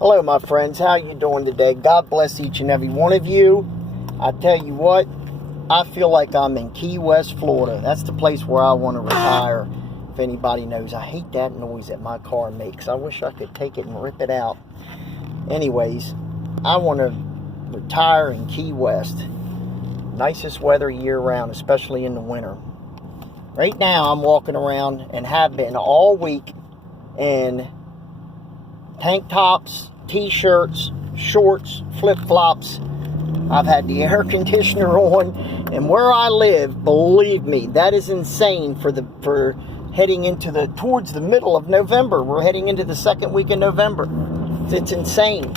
Hello, my friends. How you doing today? God bless each and every one of you. I tell you what, I feel like I'm in Key West, Florida. That's the place where I want to retire. If anybody knows, I hate that noise that my car makes. I wish I could take it and rip it out. Anyways, I want to retire in Key West. Nicest weather year-round, especially in the winter. Right now, I'm walking around and have been all week in tank tops, t-shirts, shorts, flip-flops. I've had the air conditioner on, and where I live, believe me, that is insane for heading into towards the middle of November. We're heading into the second week in November. It's insane.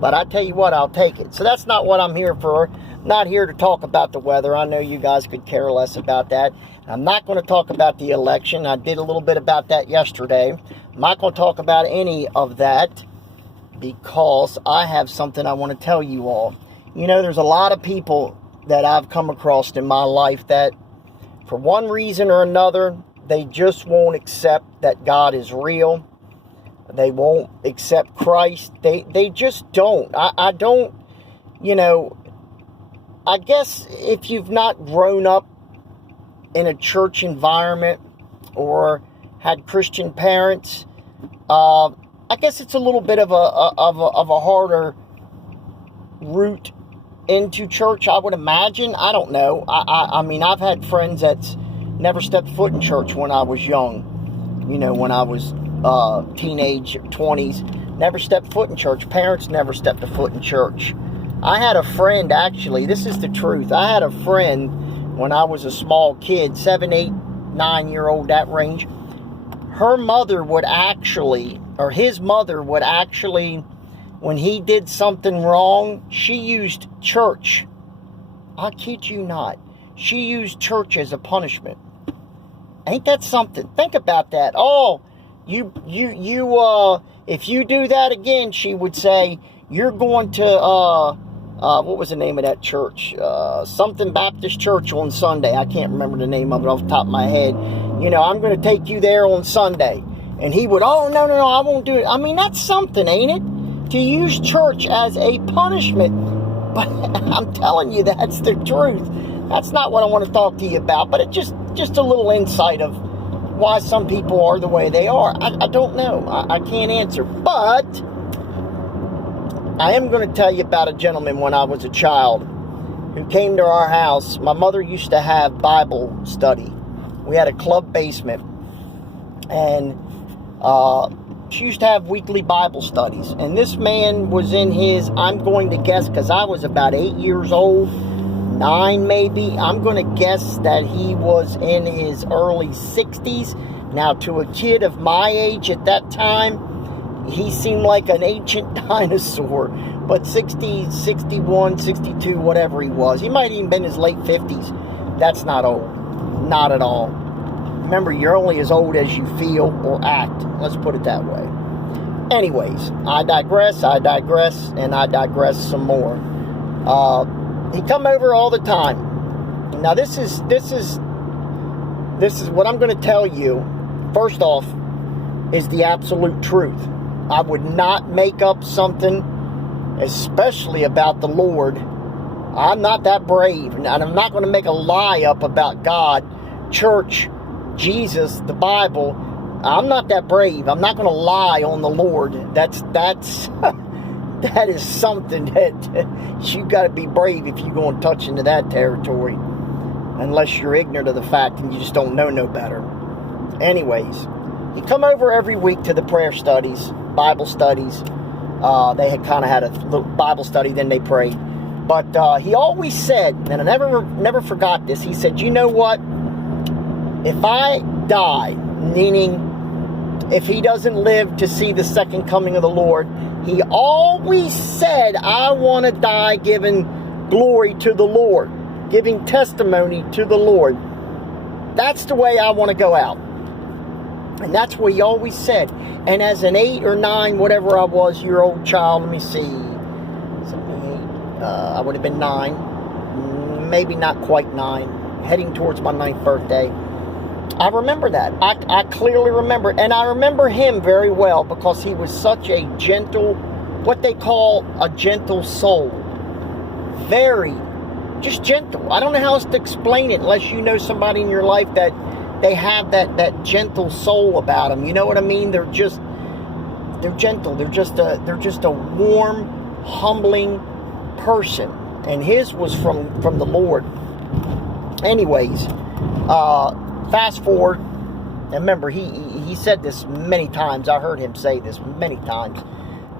But I tell you what, I'll take it. So that's not what I'm here for. Not here to talk about the weather. I know you guys could care less about that. I'm not going to talk about the election. I did a little bit about that yesterday. I'm not going to talk about any of that because I have something I want to tell you all. You know, there's a lot of people that I've come across in my life that, for one reason or another, they just won't accept that God is real. They won't accept Christ. They just don't. I don't, you know, I guess if you've not grown up in a church environment or had Christian parents, I guess it's a little bit of a harder route into church, I would imagine. I don't know. I mean, I've had friends that's never stepped foot in church when I was young. You know, when I was teenage, 20s, never stepped foot in church. Parents never stepped a foot in church. I had a friend, actually, this is the truth. I had a friend when I was a small kid, 7, 8, 9-year-old, that range. Her mother would actually, or his mother would actually, when he did something wrong, she used church. I kid you not. She used church as a punishment. Ain't that something? Think about that. Oh, if you do that again, she would say, you're going to, what was the name of that church? Something Baptist Church on Sunday. I can't remember the name of it off the top of my head. You know, I'm going to take you there on Sunday. And he would, oh, no, I won't do it. I mean, that's something, ain't it? To use church as a punishment. But I'm telling you, that's the truth. That's not what I want to talk to you about. But it's just a little insight of why some people are the way they are. I don't know. I can't answer. But I am going to tell you about a gentleman when I was a child who came to our house. My mother used to have Bible study. We had a club basement. And she used to have weekly Bible studies. And this man was in his, I'm going to guess, because I was about 8 years old, 9 maybe. I'm going to guess that he was in his early 60s. Now, to a kid of my age at that time, he seemed like an ancient dinosaur. But 60, 61, 62, whatever he was. He might have even been in his late 50s. That's not old. Not at all. Remember, you're only as old as you feel or act. Let's put it that way. Anyways, I digress, and I digress some more. He come over all the time. Now, this is what I'm going to tell you. First off, is the absolute truth. I would not make up something, especially about the Lord. I'm not that brave, and I'm not going to make a lie up about God, church, Jesus, the Bible. I'm not that brave. I'm not going to lie on the Lord. That is something that you got to be brave if you go and touch into that territory, unless you're ignorant of the fact and you just don't know no better. Anyways, he come over every week to the prayer studies, Bible studies. They had kind of had a little Bible study, then they prayed. But he always said, and I never forgot this, he said, you know what? If I die, meaning if he doesn't live to see the second coming of the Lord, he always said, I want to die giving glory to the Lord, giving testimony to the Lord. That's the way I want to go out. And that's what he always said. And as an 8 or 9, whatever I was, year old child, let me see, I would have been 9, maybe not quite 9, heading towards my 9th birthday. I remember that. I clearly remember. And I remember him very well because he was such a gentle, what they call a gentle soul. Very, just gentle. I don't know how else to explain it unless you know somebody in your life that they have that gentle soul about them. You know what I mean? They're gentle. They're just a warm, humbling person. And his was from the Lord. Anyways, fast forward. And remember, he said this many times. I heard him say this many times.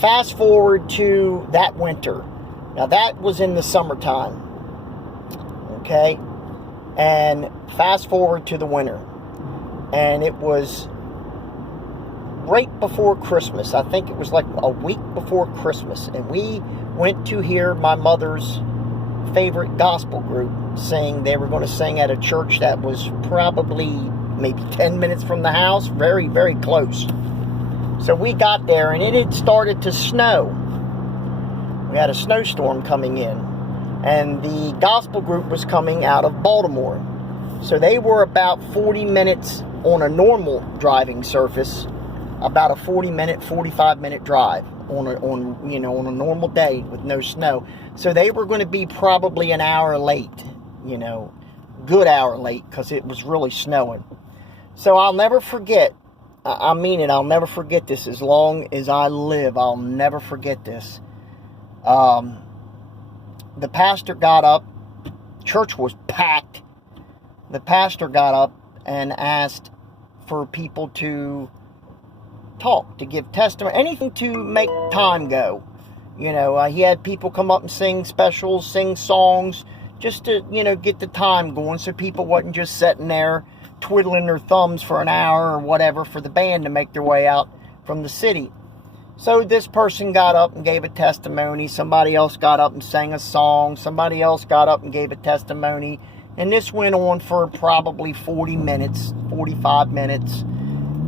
Fast forward to that winter. Now, that was in the summertime. Okay? And fast forward to the winter. And it was right before Christmas. I think it was like a week before Christmas. And we went to hear my mother's favorite gospel group sing. They were going to sing at a church that was probably maybe 10 minutes from the house. Very, very close. So we got there and it had started to snow. We had a snowstorm coming in. And the gospel group was coming out of Baltimore. So they were about 40 minutes on a normal driving surface, about a 40-minute, 45-minute drive on a normal day with no snow. So they were going to be probably an hour late, good hour late, because it was really snowing. So I'll never forget, I mean it, I'll never forget this as long as I live. I'll never forget this. The pastor got up, church was packed. The pastor got up and asked for people to talk, to give testimony, anything to make time go. He had people come up and sing specials, sing songs, just to, get the time going so people wasn't just sitting there twiddling their thumbs for an hour or whatever for the band to make their way out from the city. So this person got up and gave a testimony. Somebody else got up and sang a song. Somebody else got up and gave a testimony. And this went on for probably 40 minutes, 45 minutes.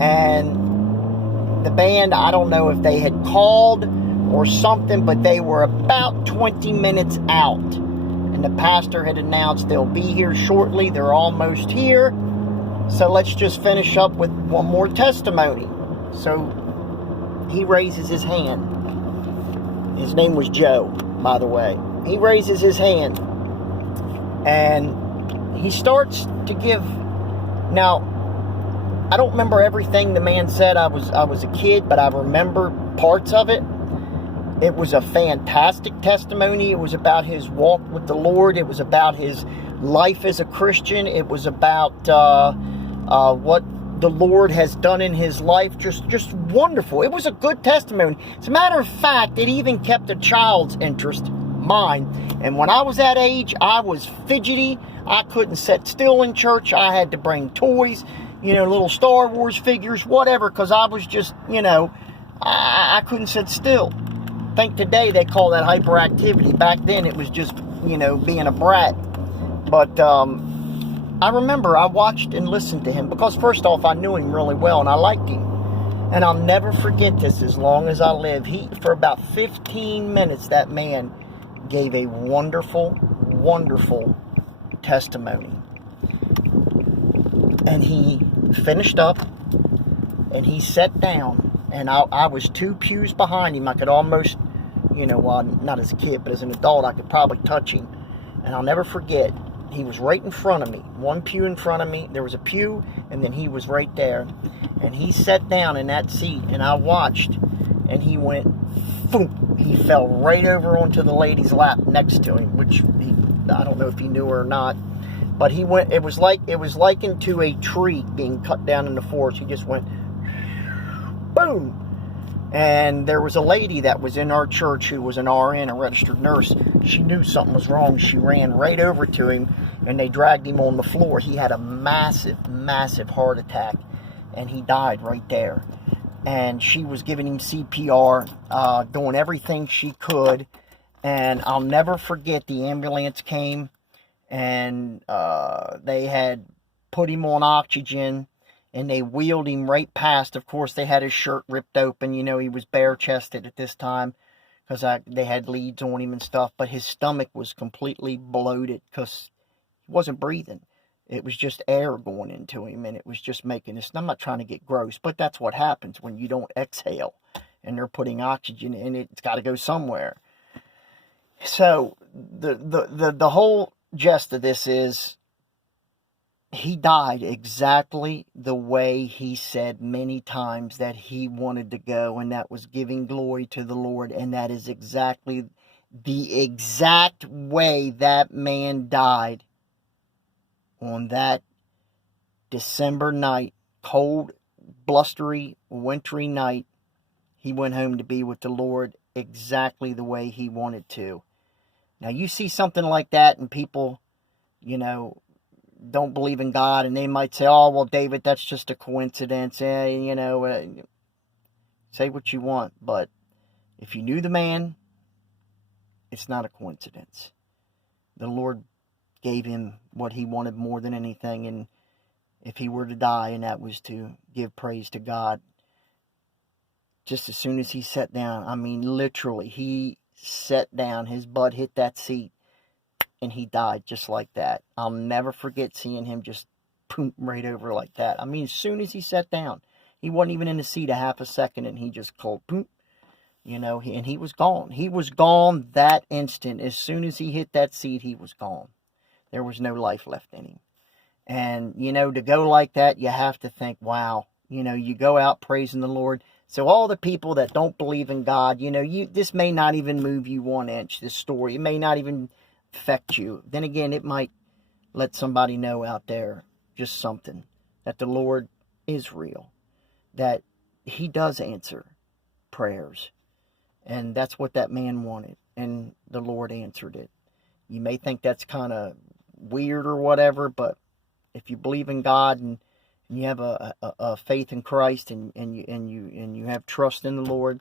And the band, I don't know if they had called or something, but they were about 20 minutes out. And the pastor had announced they'll be here shortly. They're almost here. So let's just finish up with one more testimony. So he raises his hand. His name was Joe, by the way. He raises his hand. And he starts to give. Now, I don't remember everything the man said. I was a kid, but I remember parts of it. It was a fantastic testimony. It was about his walk with the Lord. It was about his life as a Christian. It was about what the Lord has done in his life. Just wonderful. It was a good testimony. As a matter of fact, it even kept a child's interest, mine. And when I was that age, I was fidgety. I couldn't sit still in church. I had to bring toys, little Star Wars figures, whatever, because I was just, I couldn't sit still. I think today they call that hyperactivity. Back then it was just, being a brat. But I remember I watched and listened to him because first off, I knew him really well and I liked him. And I'll never forget this as long as I live. For about 15 minutes, that man gave a wonderful, wonderful testimony. And he finished up and he sat down. And I was 2 pews behind him. I could almost, well, not as a kid, but as an adult, I could probably touch him. And I'll never forget, he was right in front of me. 1 pew in front of me. There was a pew, and then he was right there. And he sat down in that seat, and I watched, and he went, boom. He fell right over onto the lady's lap next to him, which I don't know if he knew her or not. But he went, it was likened to a tree being cut down in the forest. He just went, boom. And there was a lady that was in our church who was an RN, a registered nurse. She knew something was wrong. She ran right over to him, and they dragged him on the floor. He had a massive, massive heart attack, and he died right there. And she was giving him CPR, doing everything she could. And I'll never forget, the ambulance came, and they had put him on oxygen. And they wheeled him right past. Of course, they had his shirt ripped open. He was bare-chested at this time because they had leads on him and stuff. But his stomach was completely bloated because he wasn't breathing. It was just air going into him, and it was just making this. I'm not trying to get gross, but that's what happens when you don't exhale. and they're putting oxygen in it. It's got to go somewhere. So the whole gist of this is he died exactly the way he said many times that he wanted to go, and that was giving glory to the Lord. And that is exactly the exact way that man died on that December night, cold, blustery, wintry night. He went home to be with the Lord exactly the way he wanted to. Now, you see something like that, and people, don't believe in God, and they might say, oh, well, David, that's just a coincidence. Say what you want, but if you knew the man, it's not a coincidence. The Lord gave him what he wanted more than anything, and if he were to die, and that was to give praise to God, just as soon as he sat down, I mean, literally, he sat down, his butt hit that seat, and he died just like that. I'll never forget seeing him just boom, right over like that. I mean, as soon as he sat down, he wasn't even in the seat a half a second, and he just called boom, and he was gone. He was gone that instant. As soon as he hit that seat, he was gone. There was no life left in him. And, to go like that, you have to think, wow, you go out praising the Lord. So all the people that don't believe in God, this may not even move you 1 inch, this story. It may not even affect you. Then again, it might let somebody know out there just something, that the Lord is real, that he does answer prayers. And that's what that man wanted, and the Lord answered it. You may think that's kind of weird or whatever, but if you believe in God and you have a faith in Christ and you have trust in the Lord,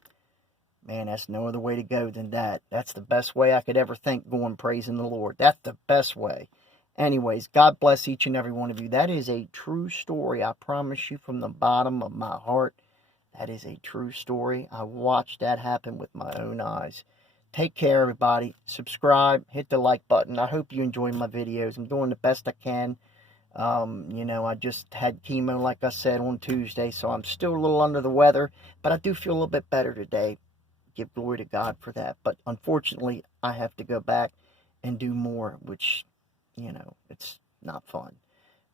man, that's no other way to go than that. That's the best way I could ever think, going praising the Lord. That's the best way. Anyways, God bless each and every one of you. That is a true story. I promise you from the bottom of my heart, that is a true story. I watched that happen with my own eyes. Take care, everybody. Subscribe. Hit the like button. I hope you enjoy my videos. I'm doing the best I can. I just had chemo, like I said, on Tuesday, so I'm still a little under the weather, but I do feel a little bit better today. Give glory to God for that. But unfortunately, I have to go back and do more, which, it's not fun.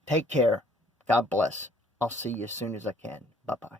Take care. God bless. I'll see you as soon as I can. Bye-bye.